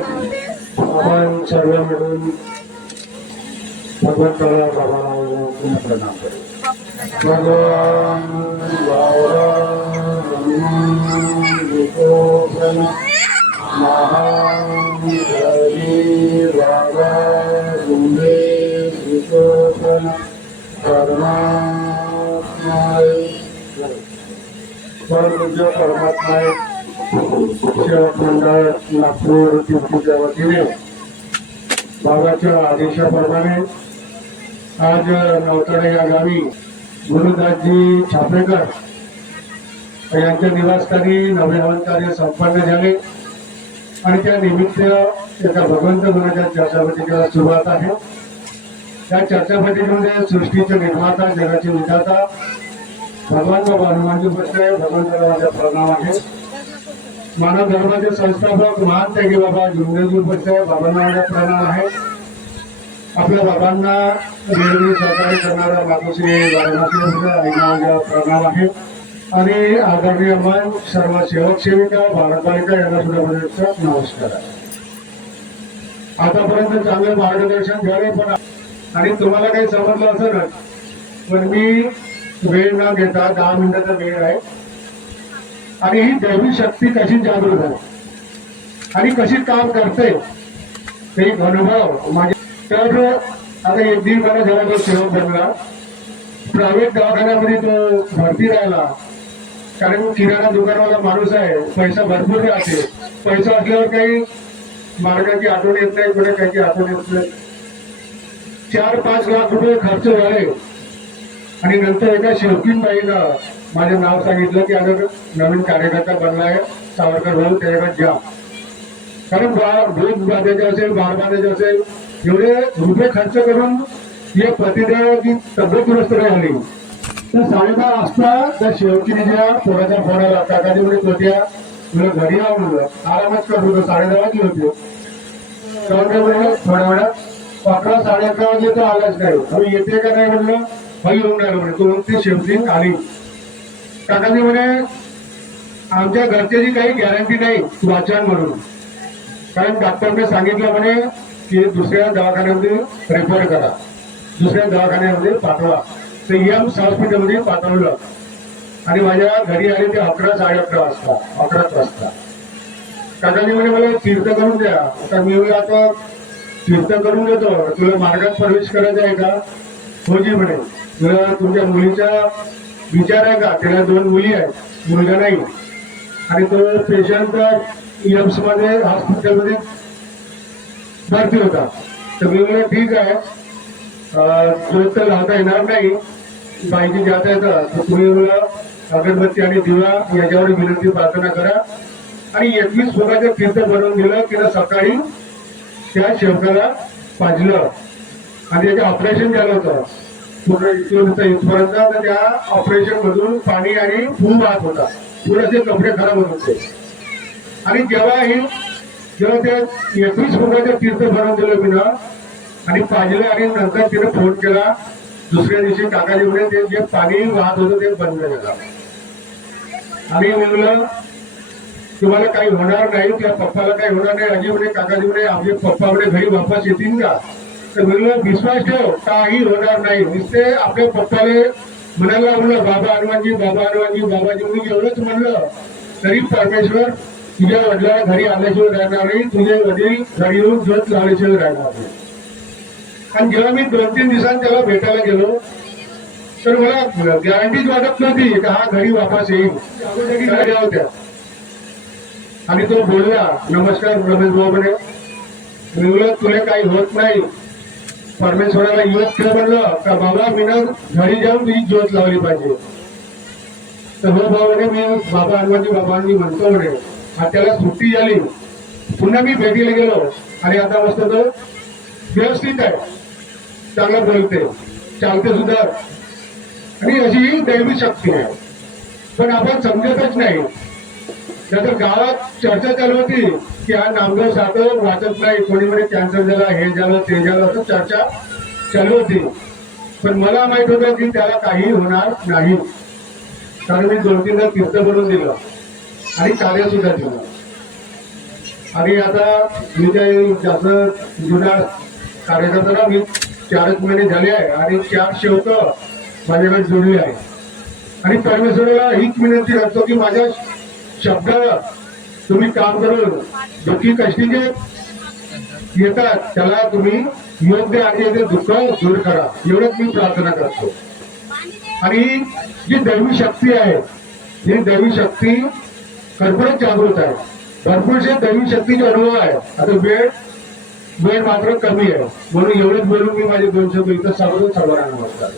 आपण सर्व मिळून भगवंताला बाबाला प्रणाम करू. भगवान बाबा विकोपन महान हरी बाबा गुंडे विकोपन परमात्माय परमपूज्य परमात्माय सेवक मंडळ नागपूर तिरुपतीच्या वतीने बाबाच्या आदेशाप्रमाणे आज नवतडे या गावी गुरुदासजी छापेकर यांच्या निवासस्थानी नवयवन कार्य संपन्न झाले आणि त्या निमित्त एका भगवंत गुणाच्या चर्चापत्रिकेला सुरुवात आहे. त्या चर्चापत्रिकेमध्ये सृष्टीचे निर्माता जगाचे विधाता भगवान बाबा हनुमानजी उपस्थित आहे. भगवंताला माझा प्रणाम आहे. मानव धर्माचे संस्थापक महान त्यागी बाबा जुंगेजी उपस्थित आहे. बाबांना माझा प्रणाम आहे. आपल्या बाबांना वेळोवेळी सहकार्य करणारा मातोश्री वाराणसी आईना माझा प्रणाम आहे. आणि आदरणीय मन सर्व सेवक सेविका बालपालिका यांना सुद्धा माझा नमस्कार आहे. आतापर्यंत चांगलं मार्गदर्शन झाले पण आणि तुम्हाला काही समजलं असं ना पण मी वेळ न घेता 10 मिनिटाचा वेळ आहे आणि ही दैवी शक्ती कशी जागृत आहे आणि कशी काम करते ते एक अनुभव माझे. तर आता 1-1.5 महिना झाला तो सेवक बनला. प्रायव्हेट दवाखान्यामध्ये तो भरती राहिला कारण किराणा दुकानवाला माणूस आहे. पैसा भरपूर राहते. पैसा असल्यावर काही मार्गाची आठवण येत नाही कुठे काही आठवण येत नाही. 4-5 लाख रुपये खर्च झाले आणि नंतर एका शेवकीनबाईनं माझे नाव सांगितलं की आता नवीन कार्यकर्ता बनला आहे सावरकर भाऊ त्याच्याकडे जा. कारण दूध बांधायचे असेल बार बांधायचे असेल एवढे रुपये खर्च करून या प्रतिदेवाची तब्येत दुरुस्त राहिली. तर 10:30 वाजता त्या शेवकीने ज्या पोराच्या फोडाला काकाजी म्हणजे होत्या तुला घरी यावं म्हणलं आरामच करत होतो. 10:30 वाजले होते. थोड्या वेळात 11, 11:30 वाजले तो आलाच नाही. आम्ही येते का नाही म्हणलं भाई येऊन राहिलो म्हणे. तो ती शेवटी आली. काकाजी म्हणे आमच्या घरच्याची काही गॅरंटी नाही वाचन म्हणून कारण डॉक्टरने सांगितलं म्हणे की दुसऱ्या दवाखान्यामध्ये रेफर करा दुसऱ्या दवाखान्यामध्ये पाठवा. तर एम्स हॉस्पिटलमध्ये पाठवलं आणि माझ्या घरी आले ते 11, 11:30 वाजता 11 वाजता. काकाजी म्हणे मला तीर्थ करून द्या. आता मी आता तीर्थ करून देतो. तुला मार्गात प्रवेश करायचा आहे का? होजी म्हणे. तुला तुमच्या मुलीचा विचार आहे का? त्याला 2 मुली आहेत मुलगा नाही आणि तो पेशंट एम्स मध्ये हॉस्पिटलमध्ये भरती होता. तर मी म्हणे ठीक आहे जोत तर लावता येणार नाही बाईची जाता येतं तर तुम्ही मला अगरबत्ती आणि दिवा याच्यावर विनंती प्रार्थना करा. आणि 21 फुगाचं तीर्थ बनवून दिलं. तिला सकाळी त्या शेवकाला पाजलं आणि त्याचं ऑपरेशन झालं होतं पूर्ण इथपर्यंत. तर त्या ऑपरेशन मधून पाणी आणि फूम वाहत होता. पुढे कपडे खराब होत होते. आणि जेव्हा ते 21 फुगाचं तीर्थ बनवून दिलं मी आणि पाजलं आणि नंतर तिने फोन केला दुसऱ्या दिवशी काकाजी म्हणे ते जे पाणी वाहत होतं ते बंद झालं. आणि म्हणलं तुम्हाला काही होणार नाही त्या पप्पाला काही होणार नाही. अजी म्हणे काकाजी म्हणे आपले पप्पा म्हणे घरी वापस येतील का? तर म्हणलं विश्वास ठेव काही होणार नाही. नुसते आपल्या पप्पाला म्हणायला म्हणलं बाबा हनुमानजी बाबा हनुमानजी बाबाजी मी एवढंच म्हणलं तरी परमेश्वर तुझ्या वडिलांना घरी आल्याशिवाय राहणार नाही. तुझे वडील घरी येऊन ज्योत लावल्याशिवाय राहणार नाही. आणि जेव्हा मी 2-3 दिवसांनी त्याला भेटायला गेलो तर मला गॅरंटीच वाटत नव्हती की हा घरी वापस येईल होत्या. आणि तो बोलला नमस्कार रमेश भाऊ म्हणे मी तुला काही होत नाही परमेश्वराला योग ठेव म्हणलं का बाबा मी घरी जाऊन तुझी ज्योत लावली पाहिजे. तर हो भाऊ म्हणे मी बाबा हनुमानजी म्हणतो म्हणे. त्याला सुट्टी झाली. पुन्हा मी भेटीला गेलो आणि आता मस्त तो व्यवस्थित आहे चांगलं बोलते चालते सुद्धा आणि अशी दैवी शक्ती आहे. पण आपण समजतच नाही. नंतर गावात चर्चा चालू होती की हा नामदेव साधव वाचत नाही कोणी म्हणे कॅन्सर झाला हे झालं ते झालं असं चर्चा चालू होती. पण मला माहित होतं की त्याला काही होणार नाही कारण मी 2-3दा तीर्थ बनवून दिलं आणि कार्य सुद्धा दिलं. आणि आता मी काही जास्त जुना कार्यकर्ता ना, मी 4 महिने झाले आहे आणि 4 शेवट माझ्याकडे जोडली आहे. आणि परमेश्वराला हीच विनंती करतो की माझ्या शब्दाला तुम्ही काम करून दुःखी कष्टी जे येतात त्याला तुम्ही योग्य आणि याचे दुःख दूर करा, एवढंच मी प्रार्थना करतो. आणि जी दैवी शक्ती आहे, ही दैवी शक्ती खरोखरच जागृत आहे. भरपूरशे दैवी शक्तीचे अनुभव आहे. आता वेळ मात्र कमी आहे, म्हणून एवढंच बोलून मी माझे 2 शब्द इथं सर्वांना नमस्कार.